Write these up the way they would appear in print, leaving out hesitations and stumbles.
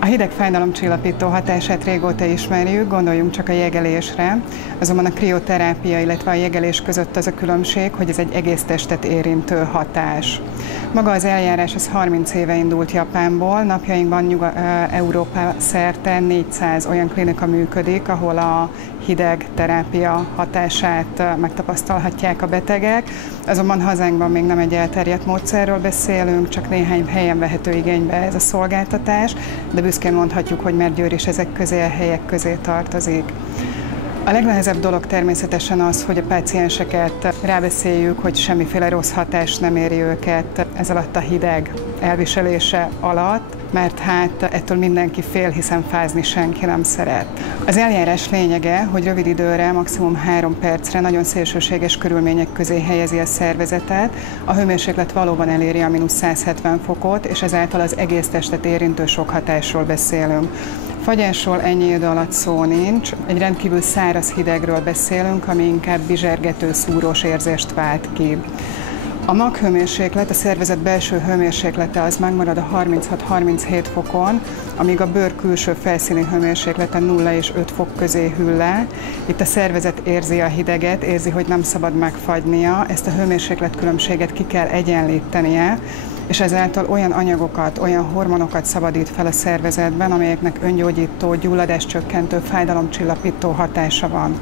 A hideg fájdalomcsillapító hatását régóta ismerjük, gondoljunk csak a jegelésre, azonban a krioterápia, illetve a jegelés között az a különbség, hogy ez egy egész testet érintő hatás. Maga az eljárás az 30 éve indult Japánból, napjainkban Európa szerte 400 olyan klinika működik, ahol a hideg terápia hatását megtapasztalhatják a betegek, azonban hazánkban még nem egy elterjedt módszerről beszélünk, csak néhány helyen vehető igénybe ez a szolgáltatás, de büszkén mondhatjuk, hogy Merdgyőr is ezek közé, a helyek közé tartozik. A legnehezebb dolog természetesen az, hogy a pácienseket rábeszéljük, hogy semmiféle rossz hatás nem éri őket ez alatt a hideg elviselése alatt, mert hát ettől mindenki fél, hiszen fázni senki nem szeret. Az eljárás lényege, hogy rövid időre, maximum 3 percre nagyon szélsőséges körülmények közé helyezi a szervezetet, a hőmérséklet valóban eléri a -170 fokot, és ezáltal az egész testet érintő sok hatásról beszélünk. Fagyásról ennyi idő alatt szó nincs, egy rendkívül száraz hidegről beszélünk, ami inkább bizsergető, szúrós érzést vált ki. A maghőmérséklet, a szervezet belső hőmérséklete az megmarad a 36-37 fokon, amíg a bőr külső felszíni hőmérséklete 0 és 5 fok közé hűl le. Itt a szervezet érzi a hideget, érzi, hogy nem szabad megfagynia, ezt a hőmérsékletkülönbséget ki kell egyenlítenie, és ezáltal olyan anyagokat, olyan hormonokat szabadít fel a szervezetben, amelyeknek öngyógyító, gyulladáscsökkentő, fájdalomcsillapító hatása van.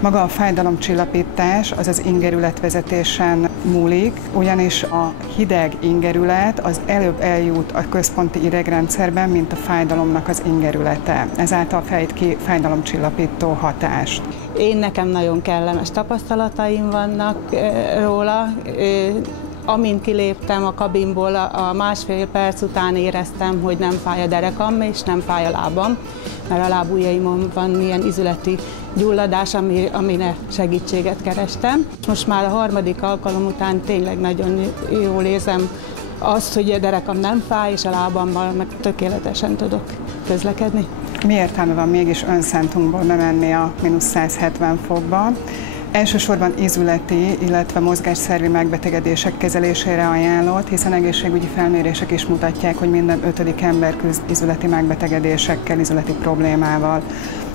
Maga a fájdalomcsillapítás az az ingerületvezetésen múlik, ugyanis a hideg ingerület az előbb eljut a központi idegrendszerben, mint a fájdalomnak az ingerülete. Ezáltal fejt ki fájdalomcsillapító hatást. Nekem nagyon kellemes tapasztalataim vannak róla. Amint kiléptem a kabinból, a másfél perc után éreztem, hogy nem fáj a derekam és nem fáj a lábam, mert a lábujjaimon van ilyen izületi gyulladás, amire segítséget kerestem. Most már a 3. alkalom után tényleg nagyon jól érzem azt, hogy a derekam nem fáj, és a lábammal meg tökéletesen tudok közlekedni. Mi értelme van mégis önszántunkból bemenni a -170 fokba? Elsősorban izületi, illetve mozgásszervi megbetegedések kezelésére ajánlott, hiszen egészségügyi felmérések is mutatják, hogy minden 5. ember küzd izületi megbetegedésekkel, izületi problémával.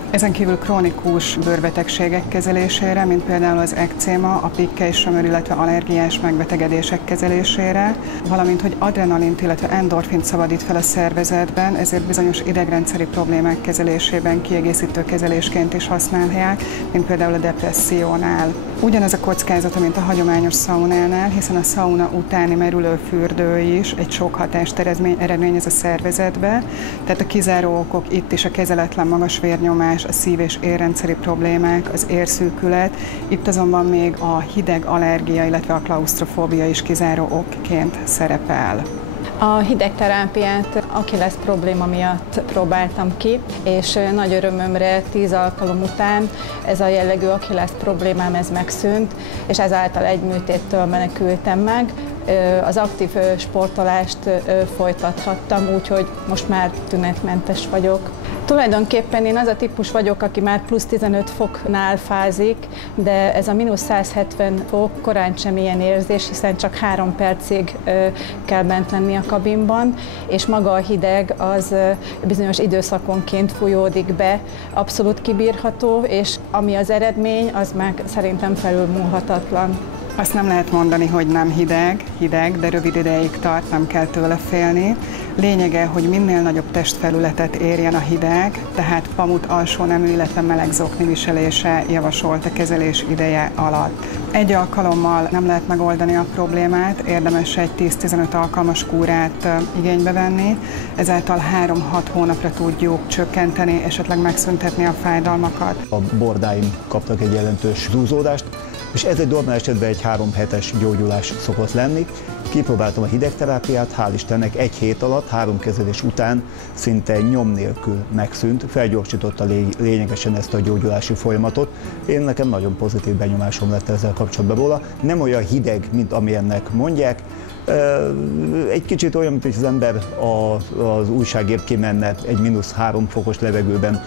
Ezen kívül krónikus bőrbetegségek kezelésére, mint például az ekcéma, a pikkely-sömör, illetve allergiás megbetegedések kezelésére, valamint hogy adrenalint, illetve endorfint szabadít fel a szervezetben, ezért bizonyos idegrendszeri problémák kezelésében kiegészítő kezelésként is használják, mint például a depressziónál. Ugyanaz a kockázata, mint a hagyományos szaunánál, hiszen a szauna utáni merülőfürdő is egy sok hatást eredményez a szervezetbe, tehát a kizáró okok itt is a kezeletlen magas vérnyomás, a szív- és érrendszeri problémák, az érszűkület, itt azonban még a hideg allergia, illetve a klausztrofóbia is kizáró okként szerepel. A hidegterápiát Achilles probléma miatt próbáltam ki, és nagy örömömre 10 alkalom után ez a jellegű Achilles problémám megszűnt, és ezáltal egy műtéttől menekültem meg. Az aktív sportolást folytathattam, úgyhogy most már tünetmentes vagyok. Tulajdonképpen én az a típus vagyok, aki már +15 foknál fázik, de ez a -170 fok korán sem ilyen érzés, hiszen csak 3 percig kell bent lenni a kabinban, és maga a hideg az bizonyos időszakonként fújódik be, abszolút kibírható, és ami az eredmény, az meg szerintem felülmúlhatatlan. Azt nem lehet mondani, hogy nem hideg, de rövid ideig tart, nem kell tőle félni. Lényege, hogy minél nagyobb testfelületet érjen a hideg, tehát pamut alsónemű, illetve meleg zokni viselése javasolt a kezelés ideje alatt. Egy alkalommal nem lehet megoldani a problémát, érdemes egy 10-15 alkalmas kúrát igénybe venni, ezáltal 3-6 hónapra tudjuk csökkenteni, esetleg megszüntetni a fájdalmakat. A bordáim kaptak egy jelentős zúzódást, és ez egy normál esetben egy 3 hetes gyógyulás szokott lenni. Kipróbáltam a hidegterápiát, hál' Istennek 1 hét alatt, 3 kezelés után szinte nyom nélkül megszűnt, felgyorsította lényegesen ezt a gyógyulási folyamatot. Nekem nagyon pozitív benyomásom lett ezzel kapcsolatban róla. Nem olyan hideg, mint amilyennek mondják, egy kicsit olyan, mint hogy az ember az újságért kimenne egy -3 fokos levegőben,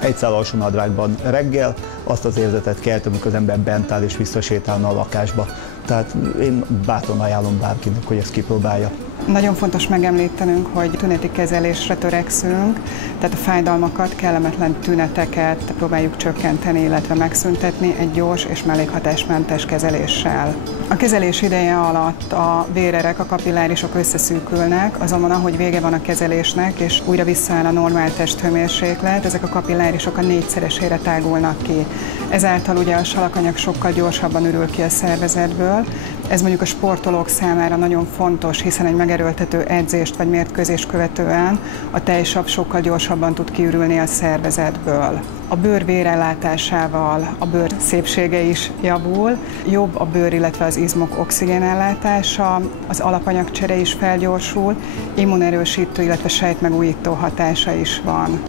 egy szál alsónadrágban reggel, azt az érzetet kelt, amikor az ember bent áll és visszasétálna a lakásba. Tehát én bátran ajánlom bárkinek, hogy ezt kipróbálja. Nagyon fontos megemlítenünk, hogy tüneti kezelésre törekszünk, tehát a fájdalmakat, kellemetlen tüneteket próbáljuk csökkenteni, illetve megszüntetni egy gyors és mellékhatásmentes kezeléssel. A kezelés ideje alatt a vérerek, a kapillárisok összeszűkülnek, azonban ahogy vége van a kezelésnek, és újra visszaáll a normál testhőmérséklet, ezek a kapillárisok a 4-szeresére tágulnak ki. Ezáltal ugye a salakanyag sokkal gyorsabban ürül ki a szervezetből. Ez mondjuk a sportolók számára nagyon fontos, hiszen egy megerőltető edzést vagy mérkőzést követően a tejsav sokkal gyorsabban tud kiürülni a szervezetből. A bőr vérellátásával a bőr szépsége is javul, jobb a bőr, illetve az izmok oxigénellátása, az alapanyagcsere is felgyorsul, immunerősítő, illetve sejtmegújító hatása is van.